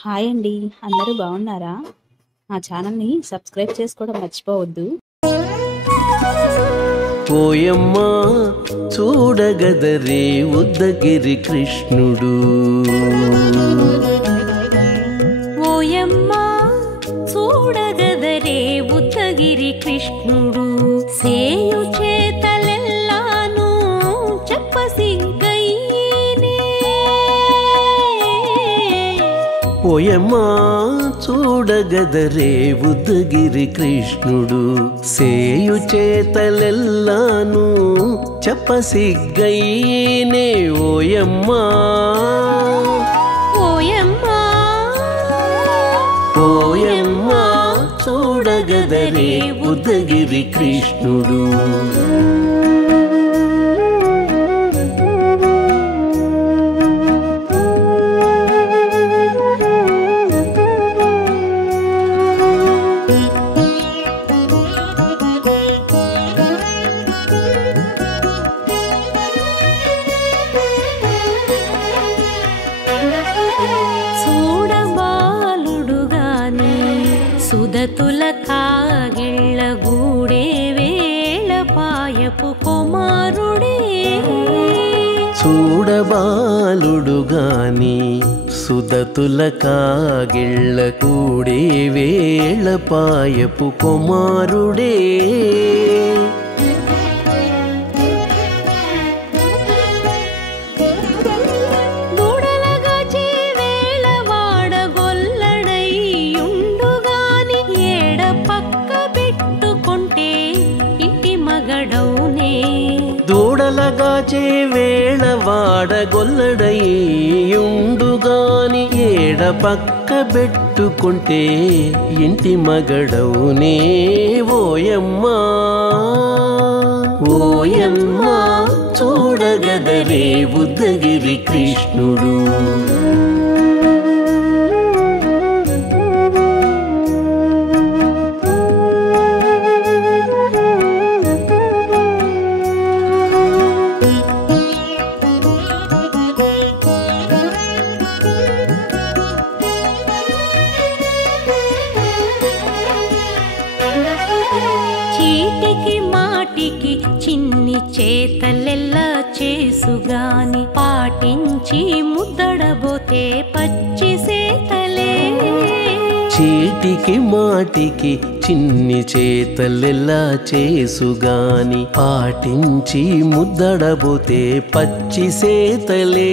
Hi అండి. అందరూ బాగున్నారా? మా ఛానల్‌ని సబ్స్క్రైబ్ చేసుకోవడం మర్చిపోవద్దు. ఓయమ్మా చూడగదరే ఉద్దగిరి కృష్ణుడు. ఓయమ్మా చూడగదరే ఉద్దగిరి కృష్ణుడు. సేయు చేతలెల్లాను చెప్పసిగ్గయ్యేనే. ఓయమ్మా చూడగదరే ఉద్దగిరి కృష్ణుడు. సేయు చేతలెల్లాను చెప్పసిగ్గయ్యేనే. ఓయమ్మా ఓయమ్మా ఓయమ్మా చూడగదరే ఉద్దగిరి కృష్ణుడు. సుదతుల కాగిళ్ళ గూడే వేళ పాయపు కుమారుడే. చూడబాలుడు గాని సుదతుల కాగిళ్ళ కూడే వేళ పాయపు కుమారుడే. దూడలగాచే వేళ వాడగొల్లడయ్యుండుగాని ఏడ పక్క పెట్టుకుంటే ఇంటి మగడవునే. ఓయమ్మా ఓయమ్మా చూడగదరే ఉద్దగిరి కృష్ణుడు. చీటికి మాటికి చిన్ని చేతలెల్లా చేసుగాని పాటించి ముద్దడబోతే పచ్చి సేతలే. చీటికి మాటికి చిన్ని చేతలెల్లా చేసుగాని పాటించి ముద్దడబోతే పచ్చి సేతలే.